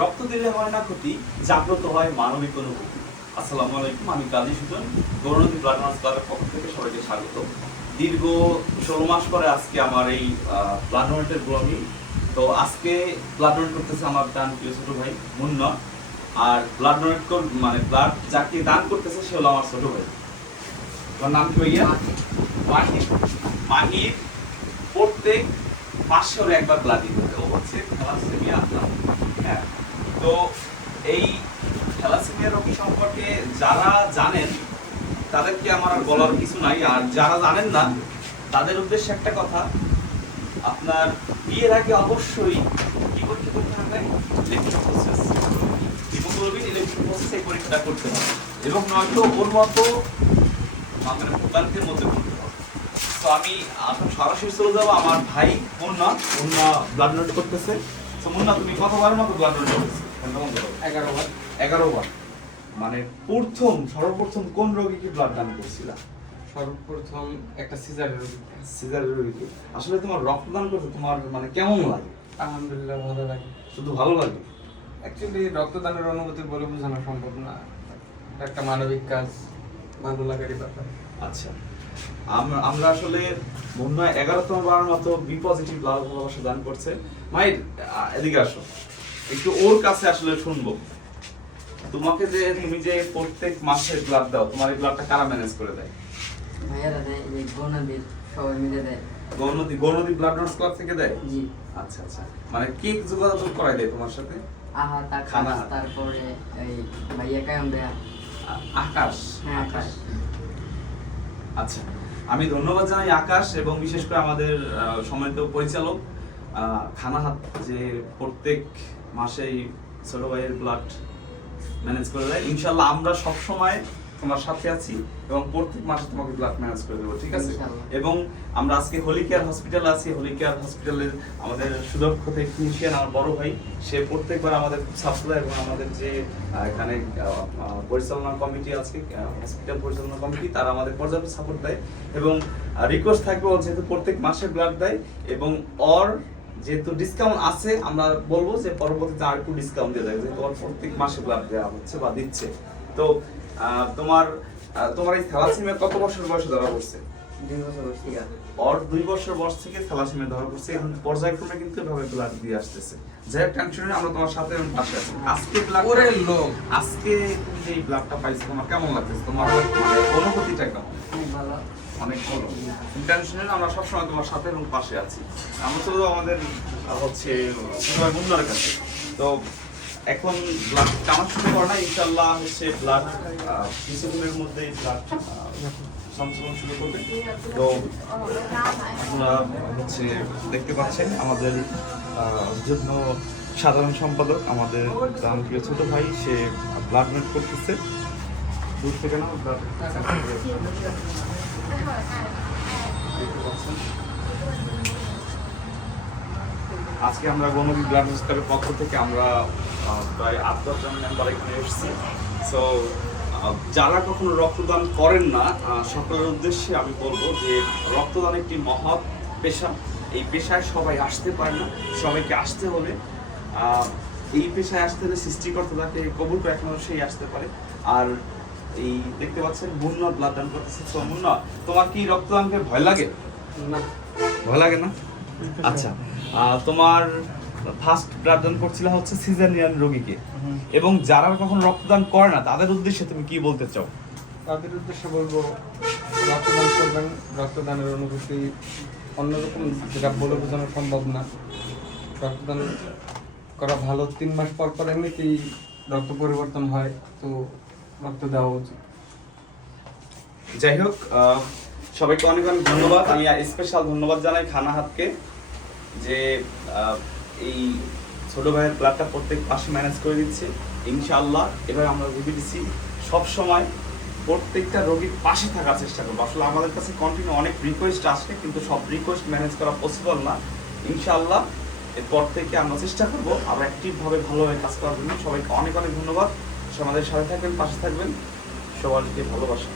রক্ত দিলে হয় না ক্ষতি, জাগ্রত হয় মানবিক অনুভূতি। আসসালামু আলাইকুম, আমি কাজী সুজন, গৌরনদী ব্লাড ডোনার্স ক্লাবের পক্ষ থেকে সবাইকে স্বাগত। দীর্ঘ 16 মাস পরে আজকে আমার এই ব্লাড ডোনেটের ব্লগিং। তো আজকে ব্লাড ডোনেট করতেছে আমার দান প্রিয় ছোট ভাই মুন্না। আর ব্লাড ডোনেট মানে ব্লাড যাকে দান করতেছে সে হলো আমার ছোট ভাই। তোমার নাম কি ভাইয়া? মাহির। মাহির প্রত্যেক 5 বছরে একবার ব্লাড দিতে হবে। ও হচ্ছে থ্যালাসেমিয়া আক্রান্ত। হ্যাঁ, তো এই থ্যালাসেমিয়া রোগী সম্পর্কে যারা জানেন তাদেরকে আমার আর বলার কিছু নাই, আর যারা জানেন না তাদের উদ্দেশ্যে একটা কথা, আপনার বিয়ের আগে অবশ্যই কি করতে হবে? ইলেকট্রোফোরেসিস, হিমোগ্লোবিন ইলেকট্রোফোরেসিস এই পরীক্ষাটা করতে হবে, এবং নয়তো ওর মতো মানে ভোগান্তির মধ্যে করতে হবে। তো আমি এখন সরাসরি চলে যাবো আমার ভাই মুন্না ব্লাড ডোনেট করতেছে। তো মুন্না, তুমি কতবারের মতো ব্লাড ডোনেট করতেছো? 11 বার। 11 বার। মানে সর্বপ্রথম কোন রোগীকে ব্লাড দান করছিলা? সর্বপ্রথম একটা সিজারের রোগী। সিজারের রোগীকে। আসলে তোমার রক্তদান করতে তোমার মানে কেমন লাগে? আলহামদুলিল্লাহ ভালো লাগে। শুধু ভালো লাগে? অ্যাকচুয়ালি রক্তদানের অনুভূতি বলে বোঝানো সম্ভব না। এটা একটা মানবিক কাজ, ভালো লাগারই ব্যাপার। আচ্ছা, আমরা আসলে মুন্না 11তম বারের মতো বি পজিটিভ ব্লাড ভালোবাসা দান করছে। মাইর, এদিকে আসো, একটু ওর কাছে আসলে শুনবো। তোমাকে যে তুমি যে প্রত্যেক মাসে ব্লাড দাও, তোমার এই ব্লাডটা কারা ম্যানেজ করে দেয়? ভাইয়ারা দেয়, এই গণাদের সবাই মিলে দেয়। গৌরনদী ব্লাড ডোনার্স ক্লাব থেকে দেয়? জি। আচ্ছা আচ্ছা, মানে কে যোগাযোগ করায় দেয় তোমার সাথে? আহাত, খানা আকাশ, হাত। তারপরে এই ভাইয়া কায়ম দেয়া। আকাশ। হ্যাঁ, আকাশ। আচ্ছা, আমি ধন্যবাদ জানাই আকাশ এবং বিশেষ করে আমাদের সম্মানিত পরিচালক খানা হাত, যে প্রত্যেক মাসেই ছোট ভাইয়ের ব্লাড ম্যানেজ করে দেয়। ইনশাল্লাহ আমরা সব সময় তোমার সাথে আছি এবং প্রত্যেক মাসে তোমাকে ব্লাড ম্যানেজ করে দেবো, ঠিক আছে? ইনশাআল্লাহ। এবং আমরা আজকে হোলি কেয়ার হসপিটালে আছি। হোলি কেয়ার হসপিটালের আমাদের সুদক্ষ টেকনিশিয়ান আমার বড় ভাই, সে প্রত্যেকবার আমাদের খুব সাপ্লাই, এবং আমাদের যে এখানে পরিচালনা কমিটি আছে, হসপিটাল পরিচালনা কমিটি, তারা আমাদের পর্যাপ্ত সাপোর্ট দেয়। এবং রিকোয়েস্ট থাকবে, ও যেহেতু প্রত্যেক মাসে ব্লাড দেয় এবং ওর যেহেতু ডিসকাউন্ট আছে, আমরা বলবো যে পরবর্তীতে আর একটু ডিসকাউন্ট দিয়ে দেয়, যেহেতু ওর প্রত্যেক মাসে ব্লাড দেওয়া হচ্ছে বা দিচ্ছে। তো তোমার এই থ্যালাসেমিয়া কত বছর বয়সে ধরা পড়ছে? 2 বছর বয়সী। ওর 2 বছর বয়স থেকে থ্যালাসেমিয়া ধরা পড়ছে। এখন পর্যায়ক্রমে কিন্তু এভাবে ব্লাড দিয়ে আসতেছে। যাই টেনশন নেই, আমরা তোমার সাথে এবং পাশে আছি। আজকে ব্লাড ওরে লোক, আজকে তুমি যে ব্লাডটা পাইছো, তোমার কেমন লাগতেছে? তোমার মানে অনুভূতিটা কেমন? অনেক ভালো। অনেক ভালো। টেনশন নেই, আমরা সবসময় তোমার সাথে এবং পাশে আছি। আমরা চলে যাবো আমাদের হচ্ছে মুন্নার কাছে। তো এখন ব্লাড কামার শুরু করে না, ইনশাল্লাহ হচ্ছে ব্লাড কিছুদিনের মধ্যেই ব্লাড সঞ্চালন শুরু করবে। তো আপনারা হচ্ছে দেখতে পাচ্ছেন আমাদের জন্য সাধারণ সম্পাদক, আমাদের প্রিয় ছোট ভাই, সে ব্লাড ডোনেট করতেছে দূর থেকে না ব্লাড। আজকে আমরা গণদী ব্লাড হসপিটালের পক্ষ থেকে আমরা প্রায় 8-10 জন মেম্বার এখানে এসেছি। সো যারা কখনো রক্তদান করেন না, সকলের উদ্দেশ্যে আমি বলবো যে রক্তদান একটি মহৎ পেশা। এই পেশায় সবাই আসতে পারে না, সবাইকে আসতে হবে। এই পেশায় আসতে হলে সৃষ্টিকর্তা তাকে কবুল করে, এখন সেই আসতে পারে। আর এই দেখতে পাচ্ছেন মুন্না ব্লাড দান করতেছে। তো মুন্না, তোমার কি রক্তদানকে ভয় লাগে? না। ভয় লাগে না? আচ্ছা, তোমার ফার্স্ট ব্লাড দান করছিল হচ্ছে সিজারিয়ান রোগীকে, এবং যারা কখন রক্তদান করে না তাদের উদ্দেশ্যে তুমি কি বলতে চাও? তাদের উদ্দেশ্যে বলবো, রক্তদান করবেন। রক্তদানের অনুভূতি অন্যরকম, যেটা বলে বোঝানো সম্ভব না। রক্তদান করা ভালো। 3 মাস পর পর এমনিতেই রক্ত পরিবর্তন হয়, তো রক্ত দেওয়া উচিত। যাই হোক, সবাইকে অনেক অনেক ধন্যবাদ। আমি স্পেশাল ধন্যবাদ জানাই খানা হাতকে, যে এই ছোট ভাইয়ের ব্লাডটা প্রত্যেক পাশে ম্যানেজ করে দিচ্ছে। ইনশাআল্লাহ এবার আমরা ভেবে দিচ্ছি সবসময় প্রত্যেকটা রোগীর পাশে থাকার চেষ্টা করবো। আসলে আমাদের কাছে কন্টিনিউ অনেক রিকোয়েস্ট আসে, কিন্তু সব রিকোয়েস্ট ম্যানেজ করা পসিবল না। ইনশাআল্লাহ এরপর থেকে আমরা চেষ্টা করবো আমরা অ্যাক্টিভভাবে ভালোভাবে কাজ করার জন্য। সবাইকে অনেক অনেক ধন্যবাদ। আমাদের সাথে থাকবেন, পাশে থাকবেন। সবাইকে ভালোবাসা।